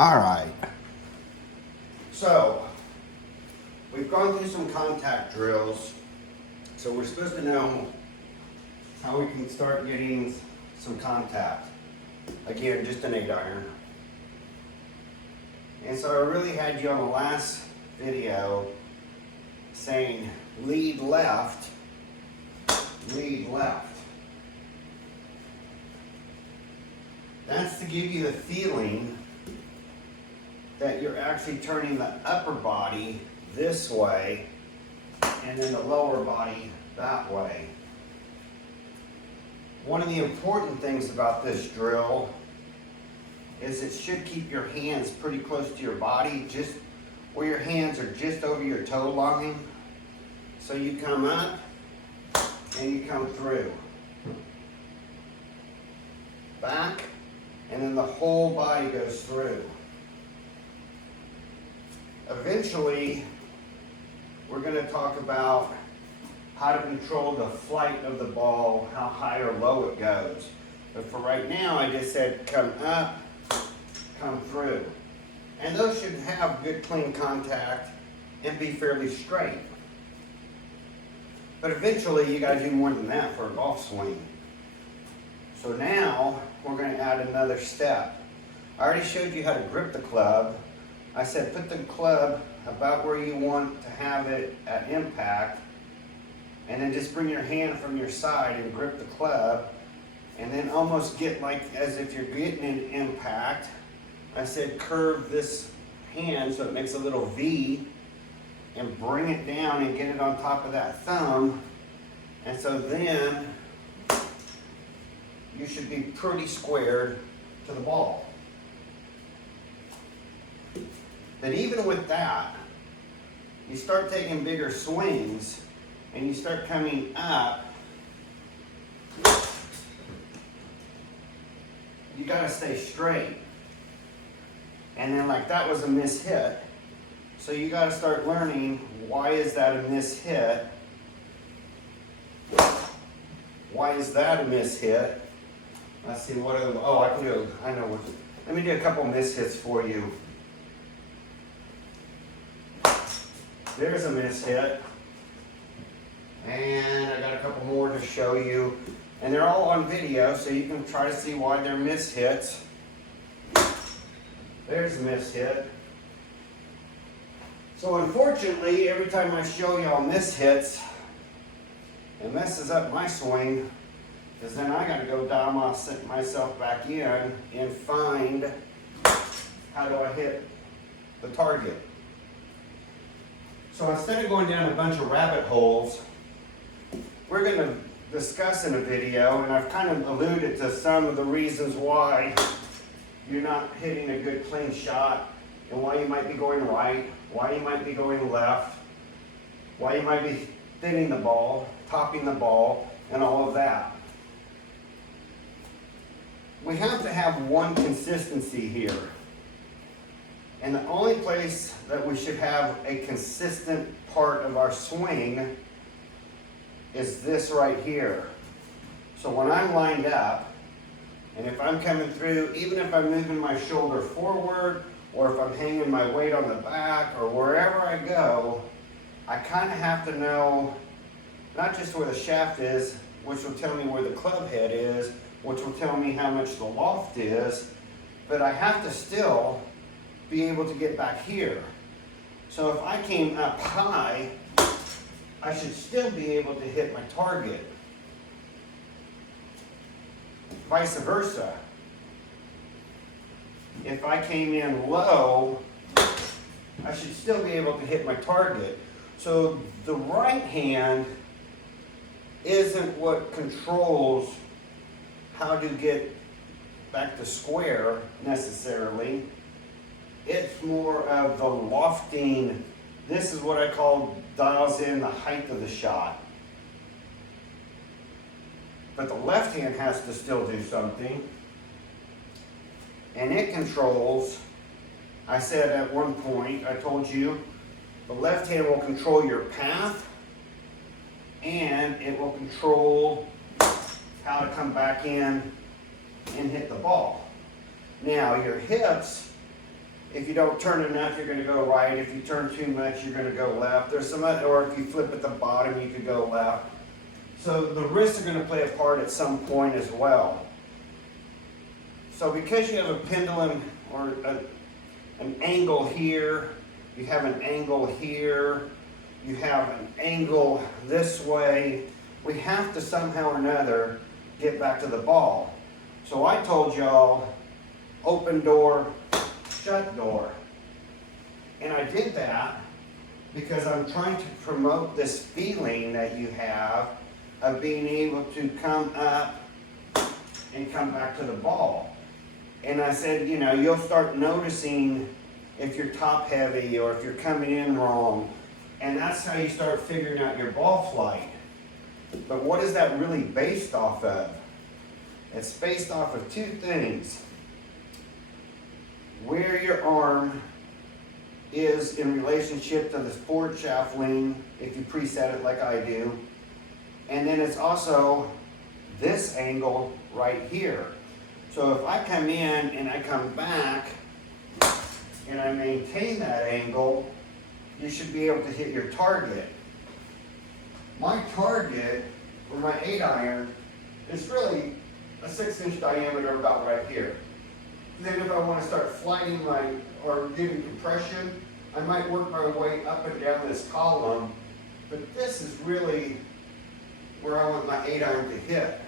All right. So, we've gone through some contact drills. So we're supposed to know how we can start getting some contact. Again, just an 8-iron. And so I really had you on the last video saying lead left, lead left. That's to give you the feeling that you're actually turning the upper body this way and then the lower body that way. One of the important things about this drill is it should keep your hands pretty close to your body, just where your hands are just over your toe line. So you come up and you come through. Back, and then the whole body goes through. Eventually, we're going to talk about how to control the flight of the ball, how high or low it goes. But for right now, I just said come up, come through. And those should have good clean contact and be fairly straight. But eventually, you got to do more than that for a golf swing. So now, we're going to add another step. I already showed you how to grip the club. I said put the club about where you want to have it at impact, and then just bring your hand from your side and grip the club, and then almost get like as if you're getting an impact. I said curve this hand so it makes a little V, and bring it down and get it on top of that thumb, and so then you should be pretty squared to the ball. But even with that, you start taking bigger swings and you start coming up, you got to stay straight. And then like that was a mishit. So you got to start learning, why is that a mishit? Why is that a mishit? Let's see, what are the, oh, I can do, I know what, let me do a couple mishits for you. There's a mishit. And I got a couple more to show you. And they're all on video, so you can try to see why they're mishits. There's a mishit. So unfortunately, every time I show y'all mishits, it messes up my swing, because then I got to go dial myself back in and find how do I hit the target. So instead of going down a bunch of rabbit holes, we're going to discuss in a video, and I've kind of alluded to some of the reasons why you're not hitting a good clean shot, and why you might be going right, why you might be going left, why you might be thinning the ball, topping the ball, and all of that. We have to have one consistency here. And the only place that we should have a consistent part of our swing is this right here. So when I'm lined up, and if I'm coming through, even if I'm moving my shoulder forward, or if I'm hanging my weight on the back, or wherever I go, I kind of have to know not just where the shaft is, which will tell me where the club head is, which will tell me how much the loft is, but I have to still be able to get back here. So if I came up high, I should still be able to hit my target. Vice versa. If I came in low, I should still be able to hit my target. So the right hand isn't what controls how to get back to square necessarily. It's more of the lofting. This is what I call dials in the height of the shot. But the left hand has to still do something. And it controls, I said at one point, I told you, the left hand will control your path, and it will control how to come back in and hit the ball. Now your hips If you don't turn enough, you're gonna go right. If you turn too much, you're gonna go left. There's some other, or if you flip at the bottom, you could go left. So the wrists are gonna play a part at some point as well. So because you have a pendulum or an angle here, you have an angle here, you have an angle this way, we have to somehow or another get back to the ball. So I told y'all, open door, shut door. And I did that because I'm trying to promote this feeling that you have of being able to come up and come back to the ball. And I said, you know, you'll start noticing if you're top heavy or if you're coming in wrong. And that's how you start figuring out your ball flight. But what is that really based off of? It's based off of two things. Where your arm is in relationship to the forward shaft lean, if you preset it like I do. And then it's also this angle right here. So if I come in and I come back and I maintain that angle, you should be able to hit your target. My target for my 8-iron is really a 6-inch diameter about right here. Then if I want to start flighting or giving compression, I might work my way up and down this column, but this is really where I want my 8-iron to hit.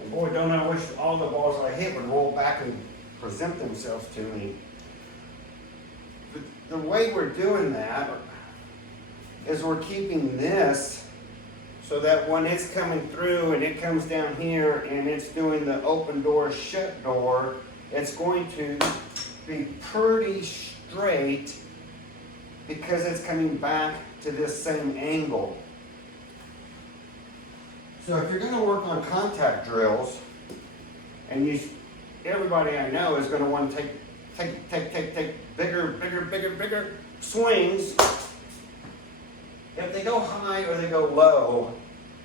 And boy, don't I wish all the balls I hit would roll back and present themselves to me. The way we're doing that is we're keeping this so that when it's coming through and it comes down here and it's doing the open door, shut door, it's going to be pretty straight because it's coming back to this same angle. So if you're going to work on contact drills, and everybody I know is going to want to take bigger swings. If they go high or they go low,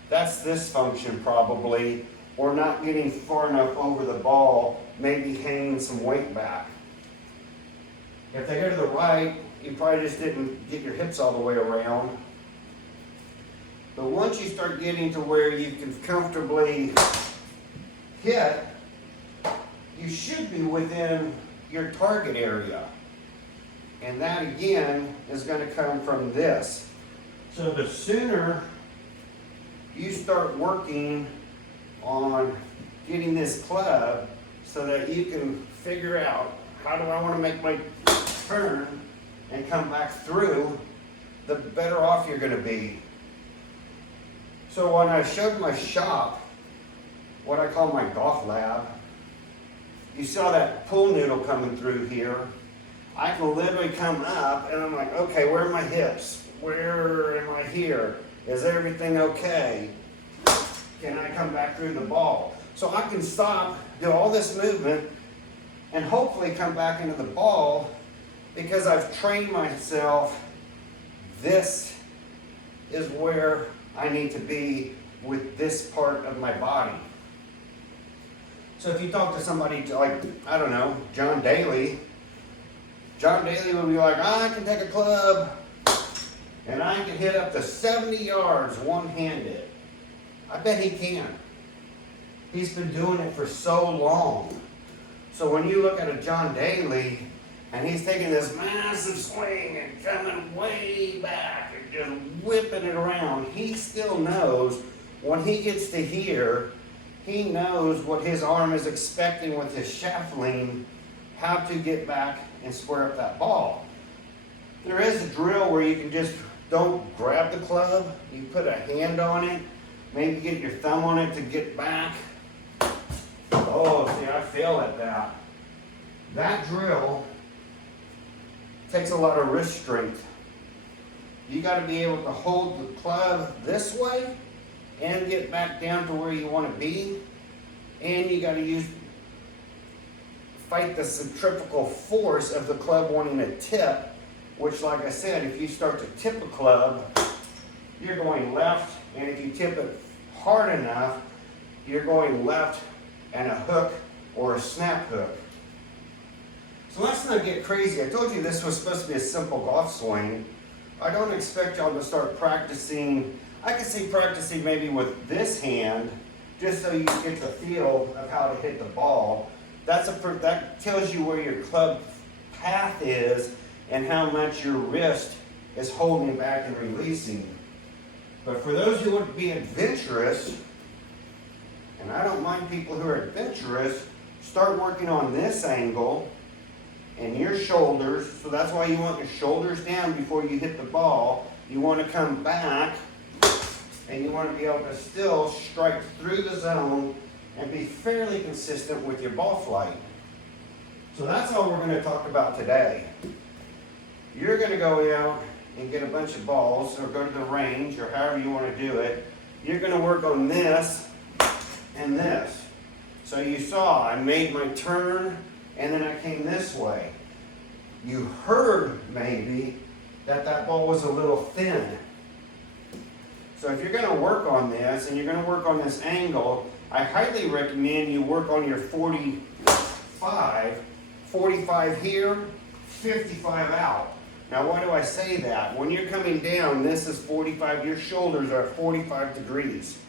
that's this function probably, or not getting far enough over the ball, maybe hanging some weight back. If they go to the right, you probably just didn't get your hips all the way around. But once you start getting to where you can comfortably hit, you should be within your target area. And that again is going to come from this. So the sooner you start working on getting this club so that you can figure out how do I want to make my turn and come back through, the better off you're going to be. So when I showed my shop, what I call my golf lab, you saw that pool noodle coming through here. I can literally come up and I'm like, okay, where are my hips? Where am I here? Is everything okay? Can I come back through the ball? So I can stop, do all this movement, and hopefully come back into the ball because I've trained myself. This is where I need to be with this part of my body. So if you talk to somebody like, I don't know, John Daly would be like, I can take a club and I can hit up to 70 yards one-handed. I bet he can. He's been doing it for so long. So when you look at a John Daly and he's taking this massive swing and coming way back and just whipping it around, he still knows when he gets to here, he knows what his arm is expecting with his shaft lean, how to get back and square up that ball. There is a drill where you can just don't grab the club, you put a hand on it, maybe get your thumb on it to get back. Oh, see, I fail at that. That drill takes a lot of wrist strength. You got to be able to hold the club this way and get back down to where you want to be. And you got to fight the centrifugal force of the club wanting to tip, which, like I said, if you start to tip a club, you're going left, and if you tip it hard enough, you're going left and a hook or a snap hook. So let's not get crazy. I told you this was supposed to be a simple golf swing. I don't expect y'all to start practicing. I can see practicing maybe with this hand, just so you get the feel of how to hit the ball. That tells you where your club path is and how much your wrist is holding back and releasing. But for those who want to be adventurous, and I don't mind people who are adventurous, start working on this angle and your shoulders. So that's why you want your shoulders down before you hit the ball. You want to come back and you want to be able to still strike through the zone and be fairly consistent with your ball flight. So that's all we're going to talk about today. You're going to go out and get a bunch of balls, or go to the range, or however you want to do it. You're going to work on this and this. So you saw I made my turn and then I came this way. You heard maybe that ball was a little thin. So if you're going to work on this and you're going to work on this angle, I highly recommend you work on your 45 here, 55 out. Now why do I say that? When you're coming down, this is 45, your shoulders are 45 degrees.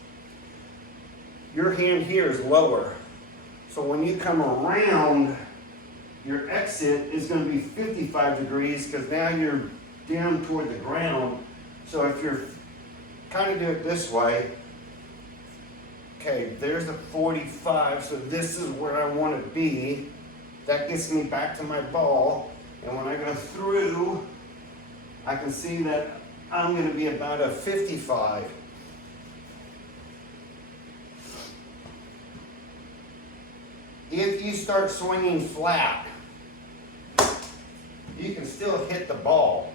Your hand here is lower. So when you come around, your exit is going to be 55 degrees because now you're down toward the ground. So if you're kind of do it this way, okay, there's the 45, so this is where I want to be. That gets me back to my ball, and when I go through, I can see that I'm going to be about a 55. If you start swinging flat, you can still hit the ball.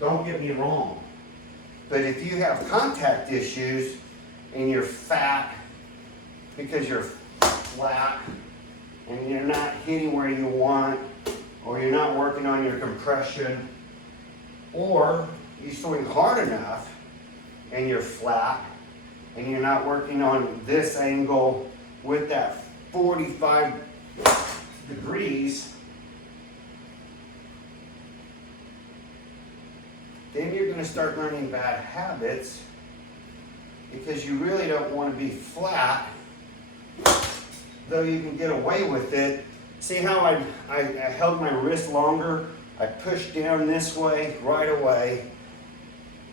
Don't get me wrong. But if you have contact issues and you're fat because you're flat and you're not hitting where you want, or you're not working on your compression, or you swing hard enough and you're flat and you're not working on this angle with that 45 degrees, then you're going to start learning bad habits because you really don't want to be flat, though you can get away with it. See how I held my wrist longer? I pushed down this way right away.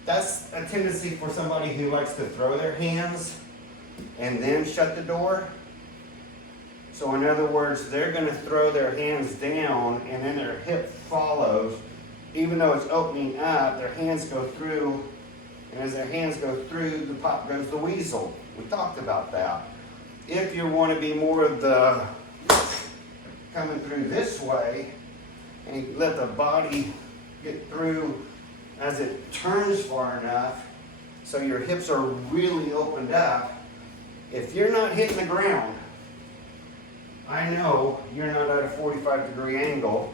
That's a tendency for somebody who likes to throw their hands and then shut the door. So in other words, they're going to throw their hands down and then their hip follows. Even though it's opening up, their hands go through, and as their hands go through, the pop goes the weasel. We talked about that. If you want to be more of the coming through this way, and you let the body get through as it turns far enough, so your hips are really opened up, if you're not hitting the ground, I know you're not at a 45-degree angle,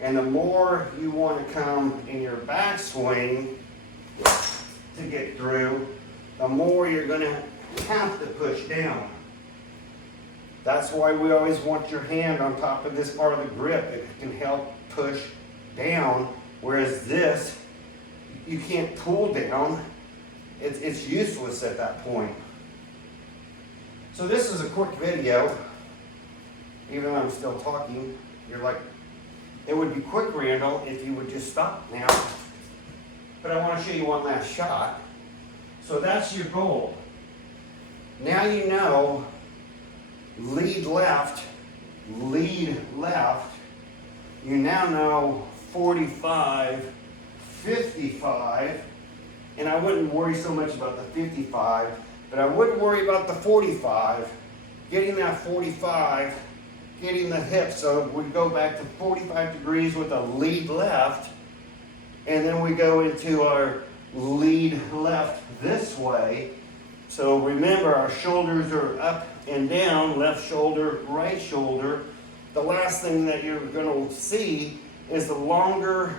and the more you want to come in your backswing to get through, the more you're going to have to push down. That's why we always want your hand on top of this part of the grip. It can help push down, whereas this, you can't pull down. It's useless at that point. So this is a quick video. Even though I'm still talking, you're like, it would be quick, Randall, if you would just stop now. But I want to show you one last shot. So that's your goal. Now you know, lead left. You now know 45, 55, and I wouldn't worry so much about the 55, but I would worry about the 45, getting that 45, getting the hips, so we go back to 45 degrees with a lead left, and then we go into our lead left this way. So remember, our shoulders are up and down, left shoulder, right shoulder. The last thing that you're going to see is the longer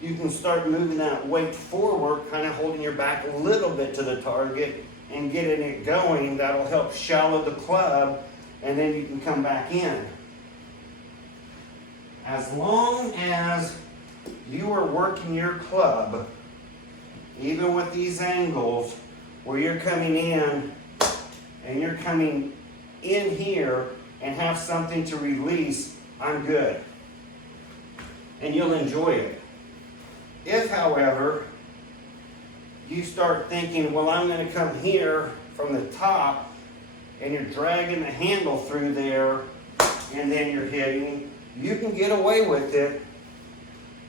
you can start moving that weight forward, kind of holding your back a little bit to the target and getting it going, that'll help shallow the club, and then you can come back in. as long as you are working your club, even with these angles, where you're coming in and you're coming in here and have something to release, I'm good. And you'll enjoy it. If, however, you start thinking, well, I'm going to come here from the top, and you're dragging the handle through there, and then you're hitting, you can get away with it.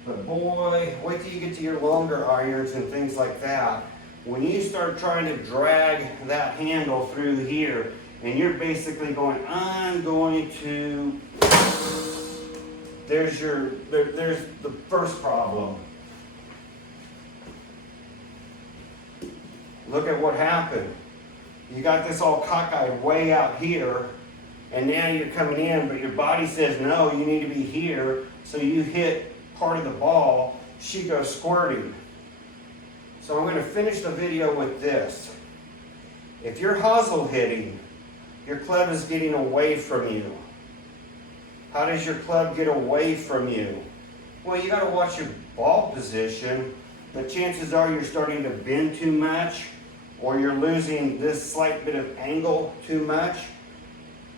But boy, wait till you get to your longer irons and things like that. When you start trying to drag that handle through here, and you're basically going, I'm going to, there's the first problem. Look at what happened. You got this all cockeyed way out here, and now you're coming in, but your body says, no, you need to be here. So you hit part of the ball, she goes squirting. So I'm going to finish the video with this. If you're hosel hitting, your club is getting away from you. How does your club get away from you? Well, you got to watch your ball position, but chances are you're starting to bend too much, or you're losing this slight bit of angle too much.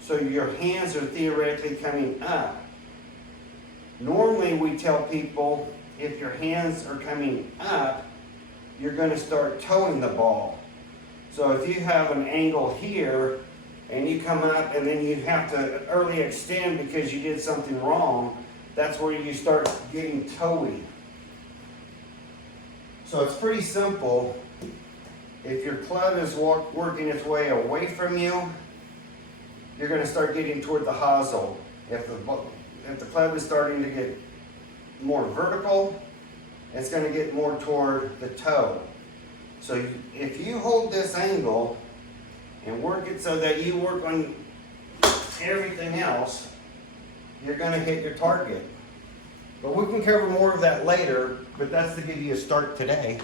So your hands are theoretically coming up. Normally we tell people, if your hands are coming up, you're going to start towing the ball. So if you have an angle here, and you come up and then you have to early extend because you did something wrong, that's where you start getting towy. So it's pretty simple. If your club is working its way away from you, you're going to start getting toward the hosel. If the club is starting to get more vertical, it's going to get more toward the toe. So if you hold this angle and work it so that you work on everything else, you're going to hit your target. But we can cover more of that later, but that's to give you a start today.